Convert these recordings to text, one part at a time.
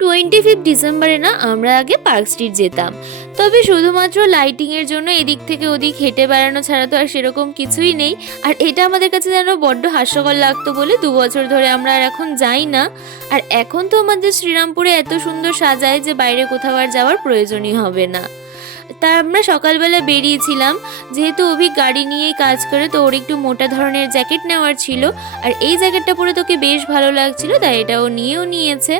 25 ডিসেম্বরে না আমরা আগে পার্ক স্ট্রিট যেতাম, তবে শুধুমাত্র লাইটিংয়ের জন্য এদিক থেকে ওদিক হেঁটে বেড়ানো ছাড়া তো আর সেরকম কিছুই নেই। আর এটা আমাদের কাছে যেন বড্ড হাস্যকর লাগতো বলে 2 বছর ধরে আমরা আর এখন যাই না। আর এখন তো আমাদের শ্রীরামপুরে এত সুন্দর সাজায় যে বাইরে কোথাও আর যাওয়ার প্রয়োজনই হবে না। তা আমরা সকালবেলা বেরিয়েছিলাম, যেহেতু অভি গাড়ি নিয়েই কাজ করে, তো ওর একটু মোটা ধরনের জ্যাকেট নেওয়ার ছিল। আর এই জ্যাকেটটা পরে তোকে বেশ ভালো লাগছিল, তাই এটা ও নিয়েছে।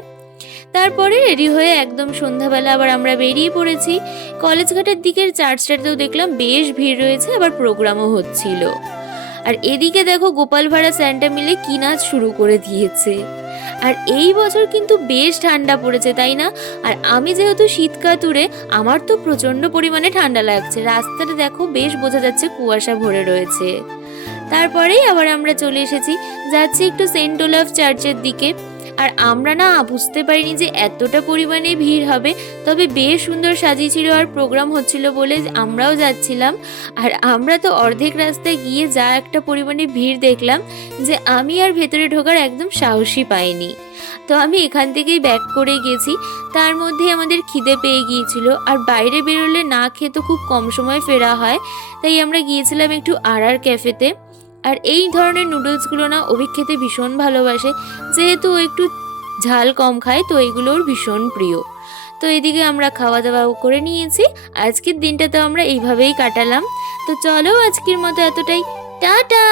তারপরে রেডি হয়ে একদম সন্ধ্যাবেলা আবার আমরা বেরিয়ে পড়েছি। কলেজ ঘাটের দিকের চার্চটাতেও দেখলাম বেশ ভিড় রয়েছে, আবার প্রোগ্রামও হচ্ছিল। আর এদিকে দেখো গোপাল ভাড়া স্যান্টা মিলে কি নাচ শুরু করে দিয়েছে। আর এই বছর কিন্তু বেশ ঠান্ডা পড়েছে, তাই না? আর আমি যেহেতু শীতকাতুরে, আমার তো প্রচন্ড পরিমাণে ঠান্ডা লাগছে। রাস্তাটা দেখো বেশ বোঝা যাচ্ছে কুয়াশা ভরে রয়েছে। তারপরেই আবার আমরা চলে এসেছি, যাচ্ছি একটু সেন্ট ওলাফ চার্চের দিকে। আর আমরা না বুঝতে পারিনি যে এতটা পরিমাণে ভিড় হবে, তবে বেশ সুন্দর সাজিয়েছিল আর প্রোগ্রাম হচ্ছিল বলে আমরাও যাচ্ছিলাম। আর আমরা তো অর্ধেক রাস্তায় গিয়ে যা একটা পরিমাণে ভিড় দেখলাম যে আমি আর ভেতরে ঢোকার একদম সাহসই পাইনি। তো আমি এখান থেকেই ব্যাক করে গেছি। তার মধ্যে আমাদের খিদে পেয়ে গিয়েছিল, আর বাইরে বেরোলে না খেয়ে তো খুব কম সময় ফেরা হয়, তাই আমরা গিয়েছিলাম একটু আর ক্যাফেতে। আর এই ধরনের নুডলসগুলো না অভি খেতে ভীষণ ভালোবাসে, যেহেতু ও একটু ঝাল কম খায়, তো এগুলো ওর ভীষণ প্রিয়। তো এদিকে আমরা খাওয়া দাওয়া করে নিয়েছি। আজকের দিনটা তো আমরা এইভাবেই কাটালাম। তো চলো আজকের মতো এতটাই, টাটা।